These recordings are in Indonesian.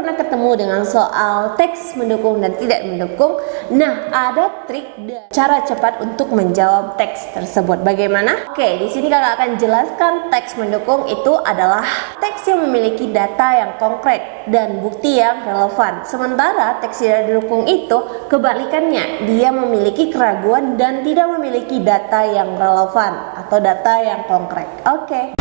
Pernah ketemu dengan soal teks mendukung dan tidak mendukung. Nah, ada trik dan cara cepat untuk menjawab teks tersebut. Bagaimana? Oke, di sini kakak akan jelaskan teks mendukung itu adalah teks yang memiliki data yang konkret dan bukti yang relevan. Sementara teks tidak didukung itu kebalikannya, dia memiliki keraguan dan tidak memiliki data yang relevan atau data yang konkret. Oke.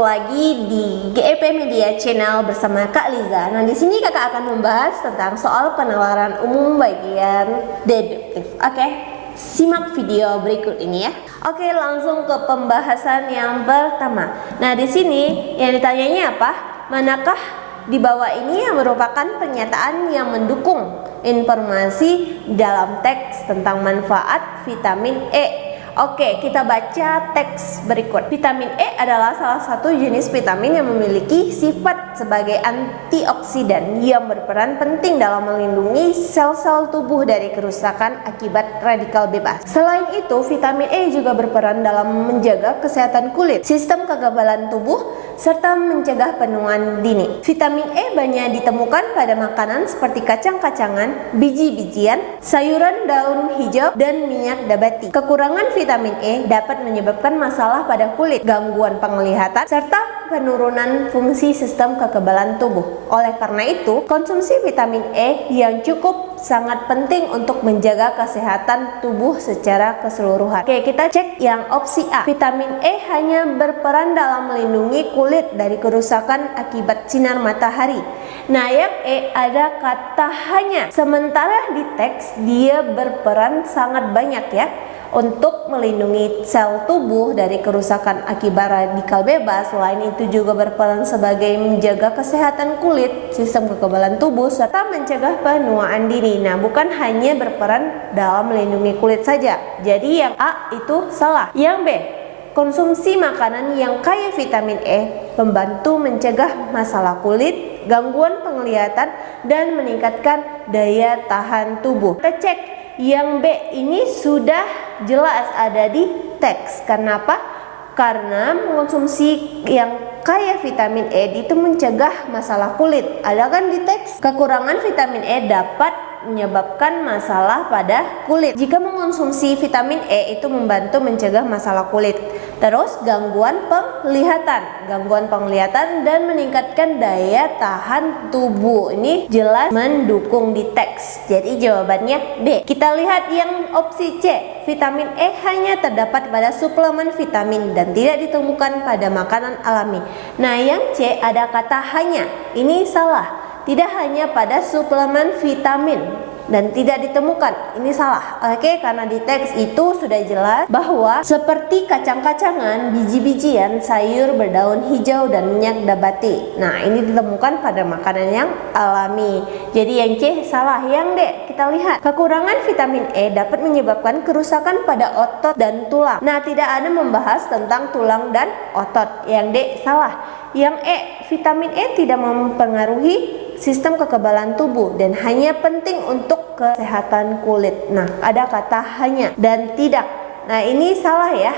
Lagi di GEP Media Channel bersama Kak Liza. Nah, di sini kakak akan membahas tentang soal penawaran umum bagian deduktif. Oke, simak video berikut ini ya. Oke, langsung ke pembahasan yang pertama. Nah, di sini yang ditanyanya apa? Manakah di bawah ini yang merupakan pernyataan yang mendukung informasi dalam teks tentang manfaat vitamin E? Oke, kita baca teks berikut. Vitamin E adalah salah satu jenis vitamin yang memiliki sifat sebagai antioksidan yang berperan penting dalam melindungi sel-sel tubuh dari kerusakan akibat radikal bebas. Selain itu, vitamin E juga berperan dalam menjaga kesehatan kulit, sistem kekebalan tubuh, serta mencegah penuaan dini. Vitamin E banyak ditemukan pada makanan seperti kacang-kacangan, biji-bijian, sayuran daun hijau, dan minyak nabati. Kekurangan vitamin E dapat menyebabkan masalah pada kulit, gangguan penglihatan, serta penurunan fungsi sistem kekebalan tubuh. Oleh karena itu, konsumsi vitamin E yang cukup sangat penting untuk menjaga kesehatan tubuh secara keseluruhan. Oke, kita cek yang opsi A. Vitamin E hanya berperan dalam melindungi kulit dari kerusakan akibat sinar matahari. Nah, yang E ada kata hanya. Sementara di teks dia berperan sangat banyak ya untuk melindungi sel tubuh dari kerusakan akibat radikal bebas. Selain itu juga berperan sebagai menjaga kesehatan kulit, sistem kekebalan tubuh, serta mencegah penuaan dini. Nah, bukan hanya berperan dalam melindungi kulit saja. Jadi yang A itu salah. Yang B, konsumsi makanan yang kaya vitamin E membantu mencegah masalah kulit, gangguan penglihatan, dan meningkatkan daya tahan tubuh. Kita cek yang B ini sudah jelas ada di teks. Kenapa? Karena mengonsumsi yang kaya vitamin E itu mencegah masalah kulit. Ada kan di teks? Kekurangan vitamin E dapat menyebabkan masalah pada kulit. Jika mengonsumsi vitamin E itu membantu mencegah masalah kulit. Terus gangguan penglihatan dan meningkatkan daya tahan tubuh. Ini jelas mendukung di teks. Jadi jawabannya B. Kita lihat yang opsi C. Vitamin E hanya terdapat pada suplemen vitamin dan tidak ditemukan pada makanan alami. Nah, yang C ada kata hanya. Ini salah. Tidak hanya pada suplemen vitamin dan tidak ditemukan. Ini salah. Oke, karena di teks itu sudah jelas bahwa seperti kacang-kacangan, biji-bijian, sayur berdaun hijau, dan minyak nabati. Nah, ini ditemukan pada makanan yang alami. Jadi yang C salah. Yang D, kita lihat. Kekurangan vitamin E dapat menyebabkan kerusakan pada otot dan tulang. Nah, tidak ada membahas tentang tulang dan otot. Yang D salah. Yang E, vitamin E tidak mempengaruhi sistem kekebalan tubuh dan hanya penting untuk kesehatan kulit. Nah, ada kata hanya dan tidak. Nah, ini salah ya.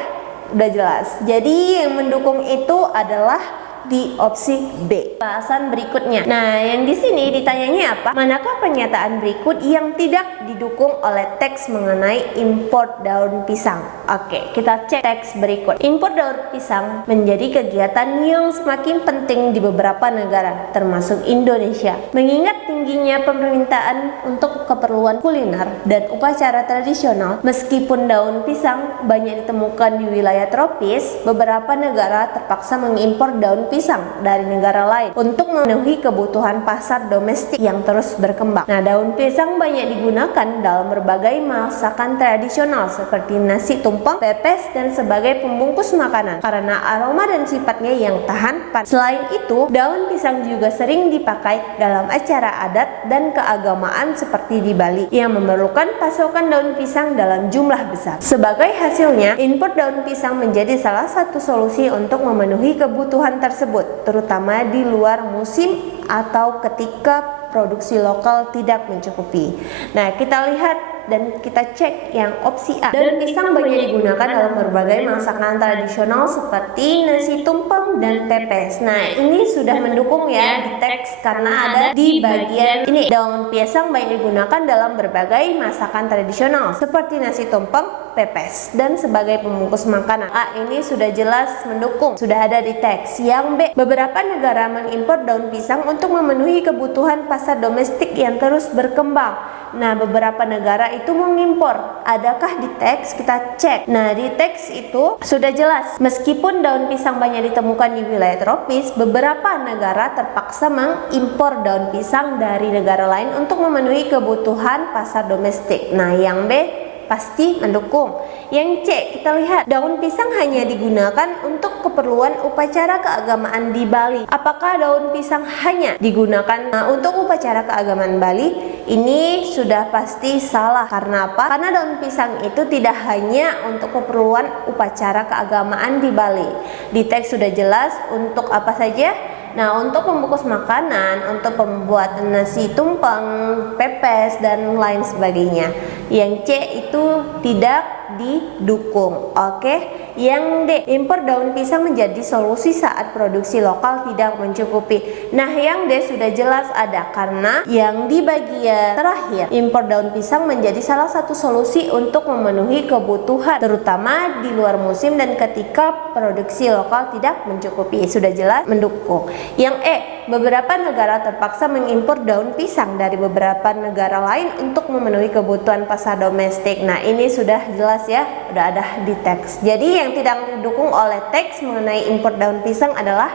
Udah jelas. Jadi yang mendukung itu adalah di opsi B. Bahasan berikutnya. Nah, yang di sini ditanyanya apa? Manakah pernyataan berikut yang tidak didukung oleh teks mengenai impor daun pisang? Oke, kita cek teks berikut. Impor daun pisang menjadi kegiatan yang semakin penting di beberapa negara, termasuk Indonesia. Mengingat tingginya permintaan untuk keperluan kuliner dan upacara tradisional, meskipun daun pisang banyak ditemukan di wilayah tropis, beberapa negara terpaksa mengimpor daun pisang dari negara lain untuk memenuhi kebutuhan pasar domestik yang terus berkembang. Nah, daun pisang banyak digunakan dalam berbagai masakan tradisional seperti nasi tumpeng, pepes, dan sebagai pembungkus makanan karena aroma dan sifatnya yang tahan panas. Selain itu, daun pisang juga sering dipakai dalam acara adat dan keagamaan seperti di Bali yang memerlukan pasokan daun pisang dalam jumlah besar. Sebagai hasilnya, impor daun pisang menjadi salah satu solusi untuk memenuhi kebutuhan tersebut, terutama di luar musim atau ketika produksi lokal tidak mencukupi. Nah, kita lihat dan kita cek yang opsi A. Daun pisang banyak digunakan dalam berbagai masakan tradisional seperti nasi tumpeng dan pepes. Nah, ini sudah mendukung ya di teks karena ada di bagian ini. Daun pisang banyak digunakan dalam berbagai masakan tradisional seperti nasi tumpeng, pepes, dan sebagai pembungkus makanan. A ini sudah jelas mendukung, sudah ada di teks. Yang B, beberapa negara mengimpor daun pisang untuk memenuhi kebutuhan pasar domestik yang terus berkembang. Nah, beberapa negara itu mengimpor. Adakah di teks? Kita cek. Nah, di teks itu sudah jelas. Meskipun daun pisang banyak ditemukan di wilayah tropis, beberapa negara terpaksa mengimpor daun pisang dari negara lain untuk memenuhi kebutuhan pasar domestik. Nah, yang B pasti mendukung. Yang C, kita lihat daun pisang hanya digunakan untuk keperluan upacara keagamaan di Bali. Apakah daun pisang hanya digunakan untuk upacara keagamaan Bali? Ini sudah pasti salah. Karena apa? Karena daun pisang itu tidak hanya untuk keperluan upacara keagamaan di Bali. Di teks sudah jelas untuk apa saja. Nah, untuk membungkus makanan, untuk pembuatan nasi tumpeng, pepes, dan lain sebagainya. Yang C itu tidak didukung. Oke. Yang D, impor daun pisang menjadi solusi saat produksi lokal tidak mencukupi. Nah, yang D sudah jelas ada karena yang di bagian terakhir, impor daun pisang menjadi salah satu solusi untuk memenuhi kebutuhan terutama di luar musim dan ketika produksi lokal tidak mencukupi. Sudah jelas mendukung. Yang E, beberapa negara terpaksa mengimpor daun pisang dari beberapa negara lain untuk memenuhi kebutuhan pasar domestik. Nah, ini sudah jelas ya, udah ada di teks. Jadi yang tidak didukung oleh teks mengenai impor daun pisang adalah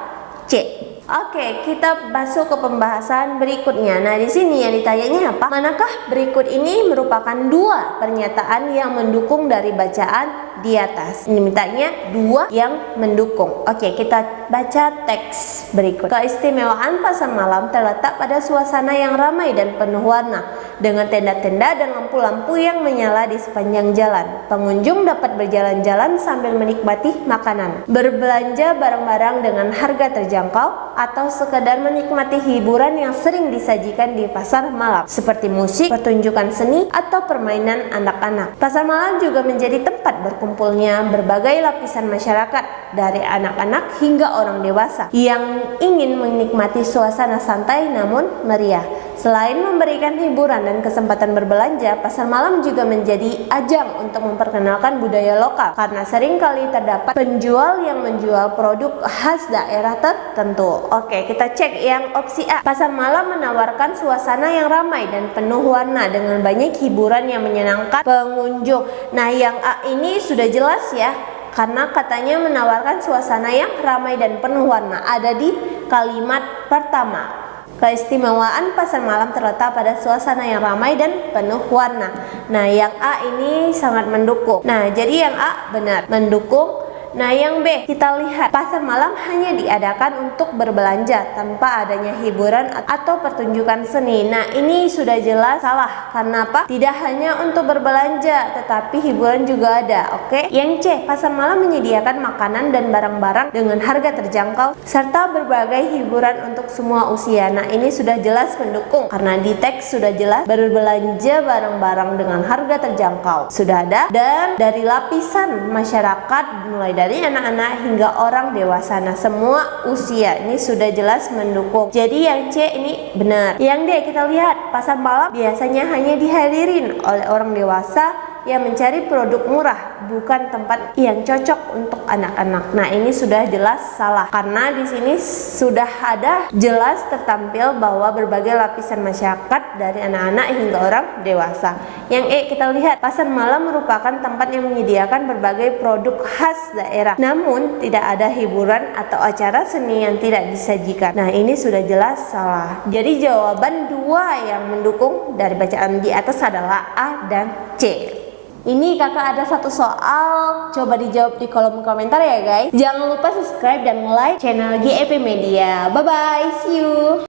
C. Oke, kita masuk ke pembahasan berikutnya. Nah, di sini yang ditanyanya apa? Manakah berikut ini merupakan dua pernyataan yang mendukung dari bacaan di atas? Ini mintanya dua yang mendukung. Oke, kita baca teks berikut. Keistimewaan pasar malam terletak pada suasana yang ramai dan penuh warna, dengan tenda-tenda dan lampu-lampu yang menyala di sepanjang jalan. Pengunjung dapat berjalan-jalan sambil menikmati makanan, berbelanja barang-barang dengan harga terjangkau, atau sekadar menikmati hiburan yang sering disajikan di pasar malam seperti musik, pertunjukan seni, atau permainan anak-anak. Pasar malam juga menjadi tempat berkumpulnya berbagai lapisan masyarakat dari anak-anak hingga orang dewasa yang ingin menikmati suasana santai namun meriah. Selain memberikan hiburan dan kesempatan berbelanja, pasar malam juga menjadi ajang untuk memperkenalkan budaya lokal karena seringkali terdapat penjual yang menjual produk khas daerah tertentu. Oke, kita cek yang opsi A. Pasar malam menawarkan suasana yang ramai dan penuh warna dengan banyak hiburan yang menyenangkan pengunjung. Nah, yang A ini sudah jelas ya, karena katanya menawarkan suasana yang ramai dan penuh warna. Ada di kalimat pertama. Keistimewaan pasar malam terletak pada suasana yang ramai dan penuh warna. Nah, yang A ini sangat mendukung. Nah, jadi yang A benar, mendukung. Nah, yang B, kita lihat pasar malam hanya diadakan untuk berbelanja tanpa adanya hiburan atau pertunjukan seni. Nah, ini sudah jelas salah. Karena apa? Tidak hanya untuk berbelanja, tetapi hiburan juga ada. Oke. Yang C, pasar malam menyediakan makanan dan barang-barang dengan harga terjangkau serta berbagai hiburan untuk semua usia. Nah, ini sudah jelas mendukung karena di teks sudah jelas berbelanja barang-barang dengan harga terjangkau. Sudah ada dan dari lapisan masyarakat mulai dari anak-anak hingga orang dewasa. Nah, semua usia ini sudah jelas mendukung. Jadi yang C ini benar. Yang D, kita lihat pasar malam biasanya hanya dihadirin oleh orang dewasa yang mencari produk murah, bukan tempat yang cocok untuk anak-anak. Nah, ini sudah jelas salah karena di sini sudah ada jelas tertampil bahwa berbagai lapisan masyarakat dari anak-anak hingga orang dewasa. Yang kita lihat, pasar malam merupakan tempat yang menyediakan berbagai produk khas daerah. Namun, tidak ada hiburan atau acara seni yang tidak disajikan. Nah, ini sudah jelas salah. Jadi jawaban dua yang mendukung dari bacaan di atas adalah A dan C. Ini kakak ada satu soal, coba dijawab di kolom komentar ya guys. Jangan lupa subscribe dan like channel GEP Media. Bye bye, see you.